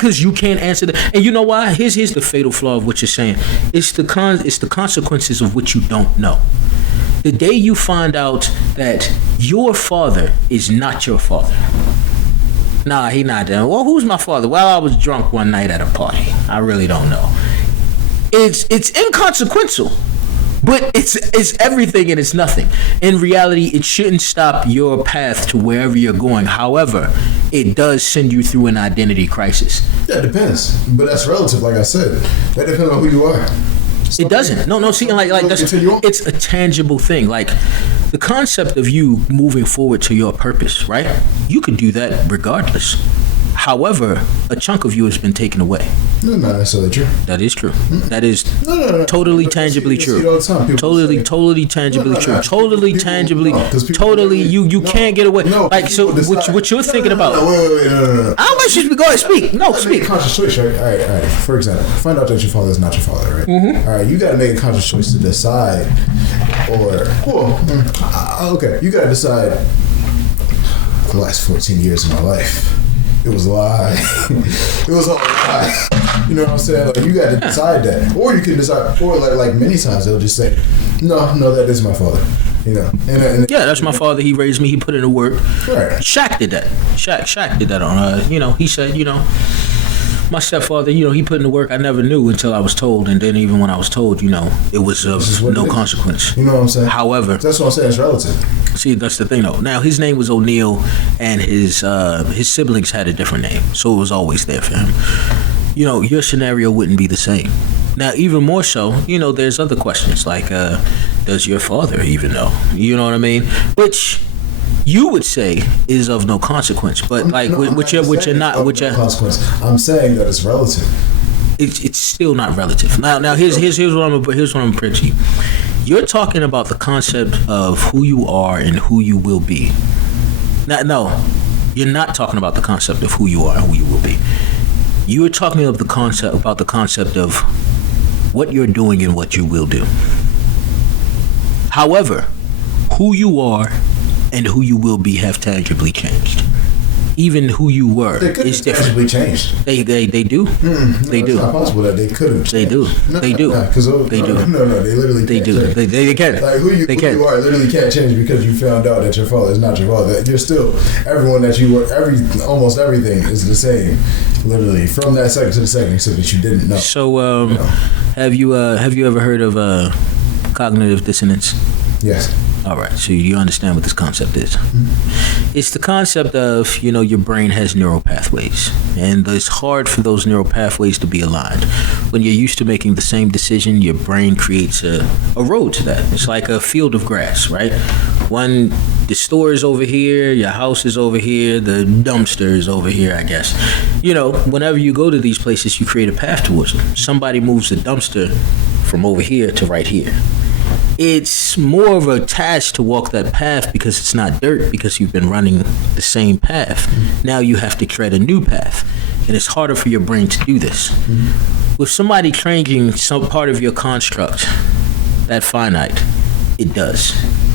because you can't answer that. And you know why? Here's the fatal flaw of what you're saying. It's the consequences of what you don't know. The day you find out that your father is not your father. Nah, he not there. Well, who's my father? Well, I was drunk one night at a party. I really don't know. It's inconsequential. But it's everything and it's nothing. In reality, it shouldn't stop your path to wherever you're going. However, it does send you through an identity crisis. Yeah, it depends. But that's relative, like I said. That depends on who you are. It doesn't. No. See, like that's it's a tangible thing. Like the concept of you moving forward to your purpose, right? You could do that regardless. However, a chunk of you has been taken away. No, not necessarily true. That is true. That is totally tangibly true. Totally tangibly true. Totally tangibly. Totally, you can't get away. Like so, what you're thinking about? No. How much should we go and speak? No, speak. Conscious choice, right? All right. For example, find out that your father is not your father, right? Mm-hmm. All right, you got to make a conscious choice to decide, okay, you got to decide. The last 14 years of my life. It was a lie. It was all a lie. You know what I'm saying? Like you got to decide that, or you can decide, or like many times they'll just say, "No, that is my father." You know, and yeah, that's my father. He raised me. He put in the work. Right. Shaq did that. Shaq did that on. He said, my stepfather, he put in the work I never knew until I was told, and then even when I was told, it was of no consequence. You know what I'm saying? However, that's what I'm saying. It's relative. See, that's the thing, though. Now, his name was O'Neal, and his siblings had a different name, so it was always there for him. Your scenario wouldn't be the same. Now, even more so, there's other questions like, does your father even know? You know what I mean? Which you would say is of no consequence, but which you're not consequence. I'm saying that it's relative. It's still not relative. Now here's what I'm gonna preach you. You're talking about the concept of who you are and who you will be. No, you're not talking about the concept of who you are and who you will be. You're talking about the concept of what you're doing and what you will do. However, who you are and who you will be have tangibly changed. Even who you were is different. They changed. They do. They do. It's not possible that they could have. They do. They do. They do. No. They literally. They do. They can. Like who you are literally can't change because you found out that your father is not your father. You're still everyone that you were. Almost everything is the same. Literally from that second to the second, except that you didn't know. So, have you ever heard of cognitive dissonance? Yes. All right, so you understand what this concept is. Mm-hmm. It's the concept of, your brain has neural pathways, and it's hard for those neural pathways to be aligned. When you're used to making the same decision, your brain creates a road to that. It's like a field of grass, right? The store is over here, your house is over here, the dumpster is over here, I guess. Whenever you go to these places, you create a path towards them. Somebody moves the dumpster from over here to right here. It's more of a task to walk that path because it's not dirt, because you've been running the same path. Mm-hmm. Now you have to tread a new path, and it's harder for your brain to do this. Mm-hmm. With somebody changing some part of your construct, that finite, it does.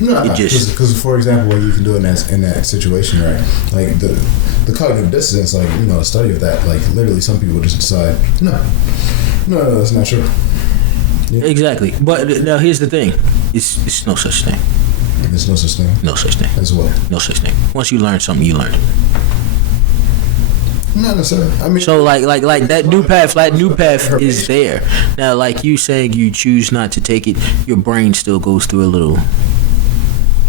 No, because for example, what you can do in that situation, right? Like the cognitive dissonance, a study of that, like literally, some people just decide, no, that's not true. Yeah. Exactly, but now here's the thing: it's no such thing. There's no such thing. No such thing. As well. No such thing. Once you learn something, you learn it. Not necessarily. I mean, so like that new path. That new path is there. Now, like you saying, you choose not to take it. Your brain still goes through a little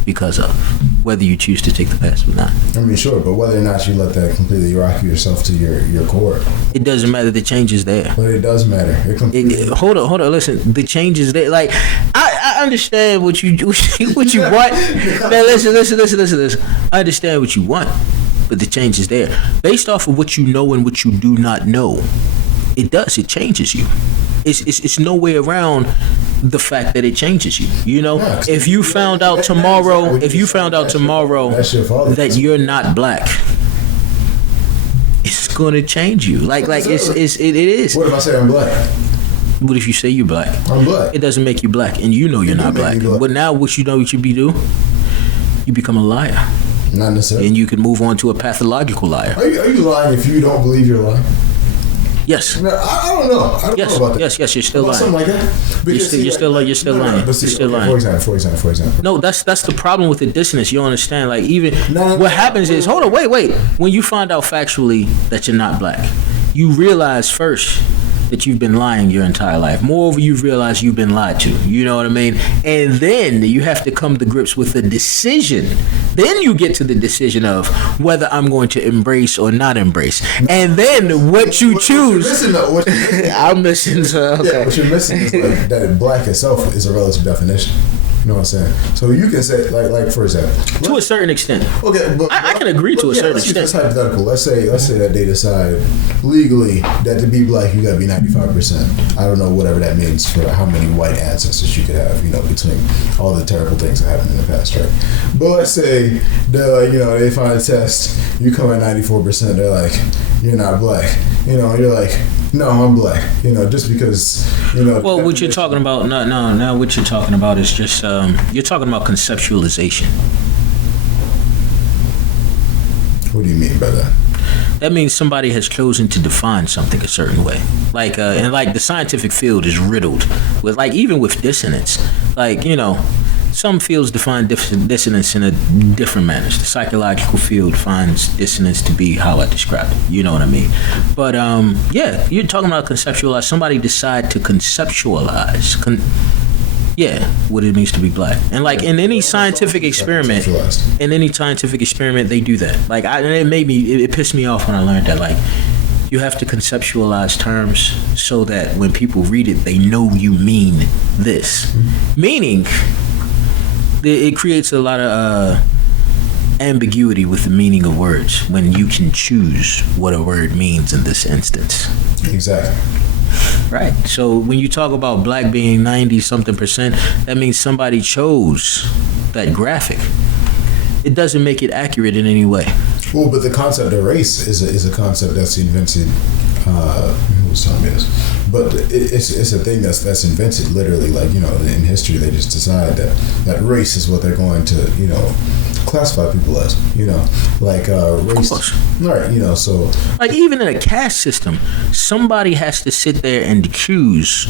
because of whether you choose to take the path or not. I mean, sure, but whether or not you let that completely rock yourself to your core. It doesn't matter. The change is there. But it does matter. Hold on. Listen, the change is there. Like I understand what you want. Man, listen. I understand what you want, but the change is there based off of what you know and what you do not know. It changes you. It's no way around the fact that it changes you. If you found out tomorrow that you're not black, it's gonna change you. Like it is. What if I say I'm black? What if you say you're black? I'm black. It doesn't make you black, and you're not black. But now what you do? You become a liar. Not necessarily. And you can move on to a pathological liar. Are you lying if you don't believe you're lying? Yes. No, I don't know. I don't Yes. know about that. Yes. You're still About lying. something like that. Because, You're still lying. But But you're still lying. For example. No, that's the problem with the dissonance. You don't understand. Like even No. what happens is, hold on, wait. When you find out factually that you're not black, you realize first that you've been lying your entire life. Moreover, you realize you've been lied to. You know what I mean? And then you have to come to grips with the decision. Then you get to the decision of whether I'm going to embrace or not embrace. And then what you choose. What you're missing, I'm missing. Okay. Yeah, what you're missing is like that black itself is a relative definition. You know what I'm saying? So you can say like for example, To a certain extent. okay, but I can agree to a certain let's use extent. this hypothetical. Let's say that they decide legally that to be black you gotta be 95%. I don't know whatever that means for how many white ancestors you could have. You know, between all the terrible things that happened in the past, right? But let's say they find a test, you come at 94%. They're like, you're not black. You know, you're like, no, I'm black. You know, just because Well, what you're talking about, no. What you're talking about is just you're talking about conceptualization. What do you mean by that? That means somebody has chosen to define something a certain way. Like, and like the scientific field is riddled with, like, even with dissonance. Like, some fields define dissonance in a different manner. The psychological field finds dissonance to be how I described it. You know what I mean? But yeah, you're talking about conceptualize. Somebody decide to conceptualize. What it means to be black. And like in any scientific experiment, they do that. Like it pissed me off when I learned that. Like, you have to conceptualize terms so that when people read it, they know you mean this. Meaning, it creates a lot of ambiguity with the meaning of words when you can choose what a word means in this instance. Exactly. Right. So when you talk about black being 90-something%, that means somebody chose that graphic. It doesn't make it accurate in any way. Well, but the concept of race is a concept that's invented. Who was telling me this? But it's a thing that's invented literally. Like, in history, they just decide that race is what they're going to classify people as. Like race. Right. So like even in a caste system, somebody has to sit there and choose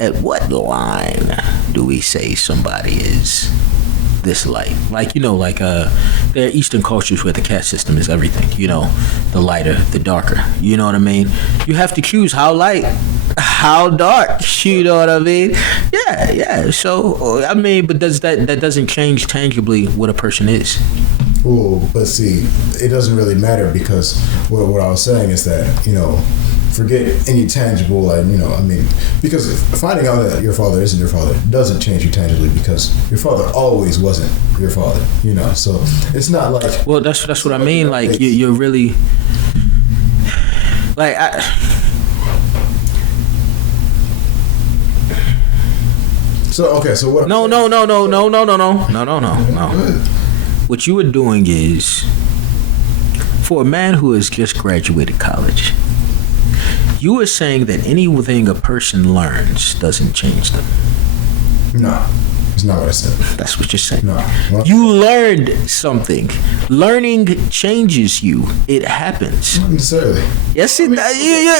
at what line do we say somebody is this light. Like, there are Eastern cultures where the caste system is everything. The lighter, the darker. You know what I mean? You have to choose how light, how dark. You know what I mean? Yeah. So, I mean, but that doesn't change tangibly what a person is. Well, but see, it doesn't really matter because what I was saying is that, forget any tangible, because finding out that your father isn't your father doesn't change you tangibly because your father always wasn't your father, so it's not like... Well, that's what I mean, like, you're really... Like, So, okay, so what... No. What you are doing is, for a man who has just graduated college, you are saying that anything a person learns doesn't change them. No, it's not what I said. That's what you're saying. No. Well, You learned something. Learning changes you. It happens. not necessarily. Yes, it does. Yeah.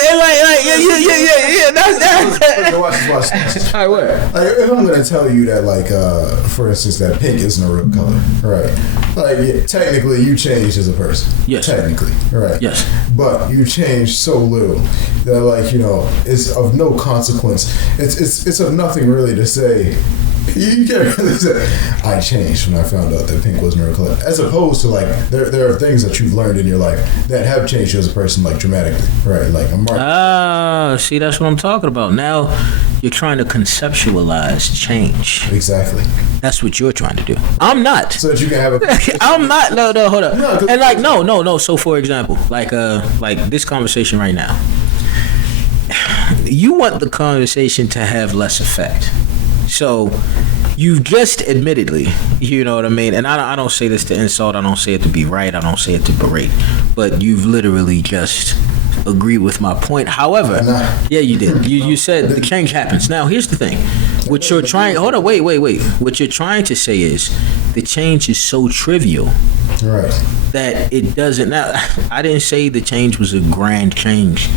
Watch this. All right, what? Like, if I'm gonna tell you that, like, for instance, that pink isn't a real color, right? Like, technically, you changed as a person. Yes. Technically, right? Yes. But you changed so little that, like, it's of no consequence. It's of nothing really to say. You can't really say, I changed when I found out that pink wasn't a real color. As opposed to, like, there are things that you've learned in your life that have changed you as a person, like, dramatically, right? Like, See, that's what I'm talking about. Now you're trying to conceptualize change. Exactly. That's what you're trying to do. I'm not. So that you can have a... I'm not. No, hold up. No, and like, no. So, for example, like this conversation right now, you want the conversation to have less effect. So, you've just admittedly, you know what I mean? And I don't say this to insult. I don't say it to be right. I don't say it to berate. But you've literally just agreed with my point. However, yeah, you did. You said the change happens. Now, here's the thing. What you're trying... Hold on, wait. What you're trying to say is the change is so trivial... Right. That it doesn't... Now, I didn't say the change was a grand change.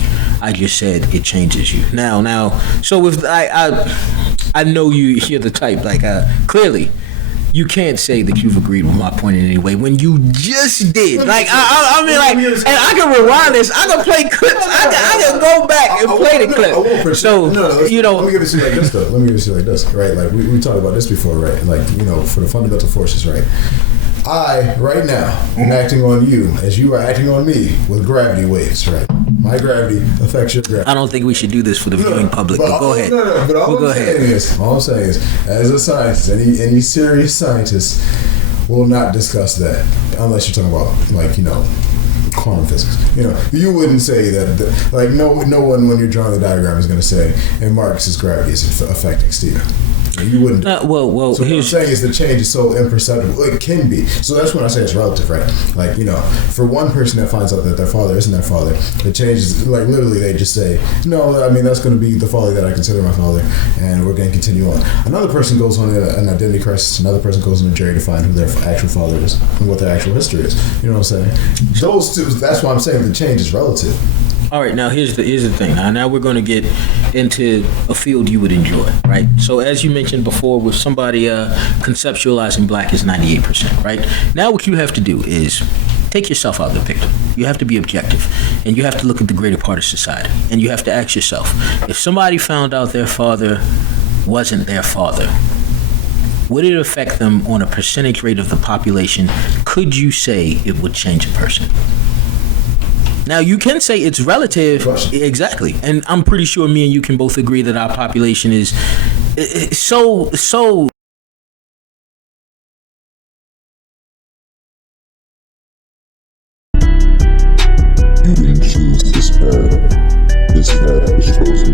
I just said it changes you. Now. So if I know you're the type like clearly. You can't say that you've agreed with my point in any way when you just did. Like I mean, like, and I can rewind this. I can play clips. I can go back and play the clip. So you know, let me give it to you like this though. Let me give it to you like this, right? Like we talked about this before, right? Like for the fundamental forces, right? I right now am acting on you as you are acting on me with gravity waves, right? My gravity affects your gravity. I don't think we should do this for the viewing public, but go ahead. But all I'm saying is, as a scientist, any serious scientist will not discuss that unless you're talking about quantum physics. You wouldn't say that. Like no one when you're drawing the diagram is going to say, and Marcus's gravity is affecting Steve. You wouldn't. Well. So what I'm saying is the change is so imperceptible. It can be. So that's when I say it's relative, right? Like for one person that finds out that their father isn't their father, the change is like literally they just say, no, I mean that's going to be the father that I consider my father, and we're going to continue on. Another person goes on an identity crisis. Another person goes on a journey to find who their actual father is and what their actual history is. You know what I'm saying? Those two. That's why I'm saying the change is relative. All right, now here's the thing. Now we're going to get into a field you would enjoy, right? So as you mentioned before, with somebody conceptualizing black as 98%, right? Now what you have to do is take yourself out of the picture. You have to be objective, and you have to look at the greater part of society, and you have to ask yourself, if somebody found out their father wasn't their father, would it affect them on a percentage rate of the population? Could you say it would change a person? Now, you can say it's relative. Exactly. And I'm pretty sure me and you can both agree that our population is so You didn't choose this path. This path was chosen